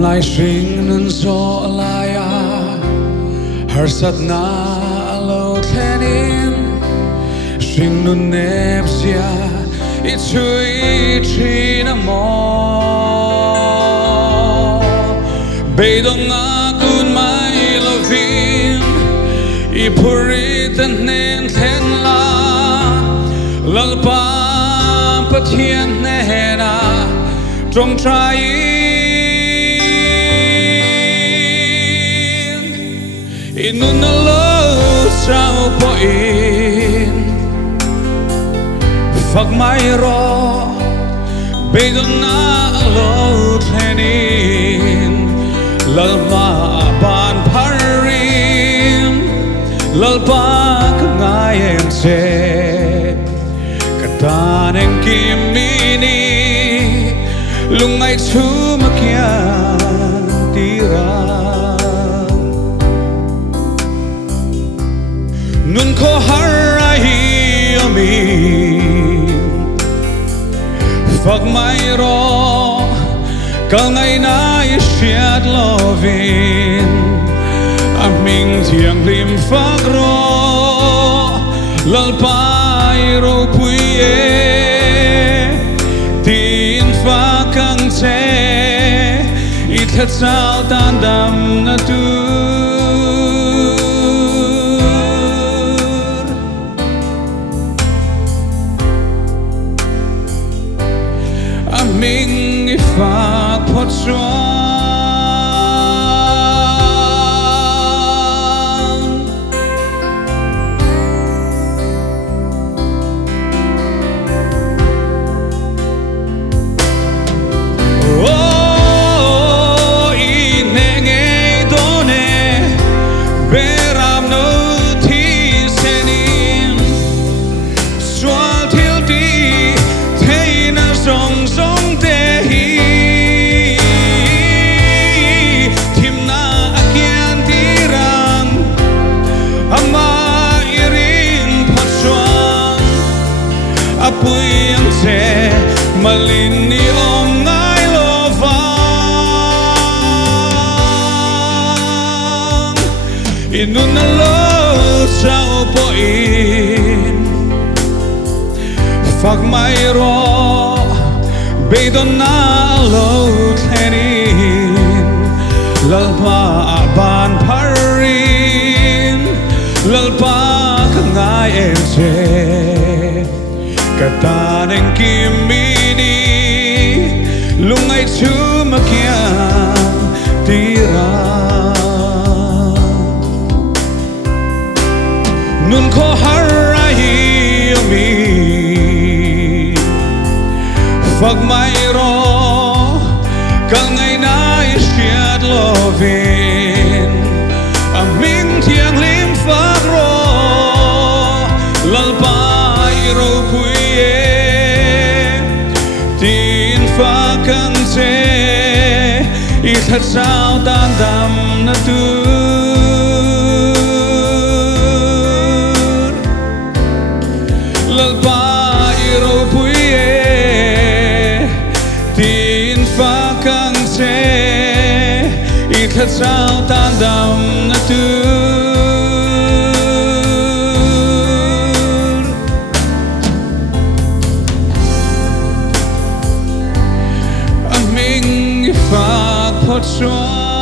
lai sinh nun zo laya har sat na alo thenin sinh nun nep sia I chui chi na mo be dong a kun mai lovin I puri tan nen then la lalpa pathian ne na trong trai inun na lo sao po in Fak Mai Rawh Beidon na lo thenin lalma ban parin lalpa kangayen se katanen kimini lungay sumakya tira nun ko harahi amin Fak Mai Rawh kal ngày nay siat lovin aming thiang lim Fak Rawh lalpai ro puye tin pha kang che I thật sao tan đam na tu mình phạt phật xoan I nè nghe đô nè bê ram nô thi sen in xoa thiếu đi thế na rong rong Apoy ang se malini om ngai lo vang inun na lo sao po in Fak Mai Rawh Beidon na lo thenin lalpa ban parin lalpa kangayen se katanen kimini lungay sumakya tira nun ko harahi amin Fak Mai Rawh kal ngày nay siat lovin aming thiang lim Fak Rawh lalpai ro puye tin pha kang che I thật sao tan đam na tu lalpai ro puye tin pha kang che I thật sao tan đam na tu phạt phật xoan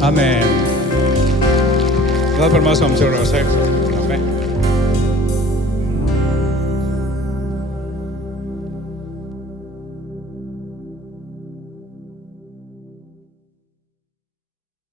Amen. Lahat permasam sa Rosay. Amen.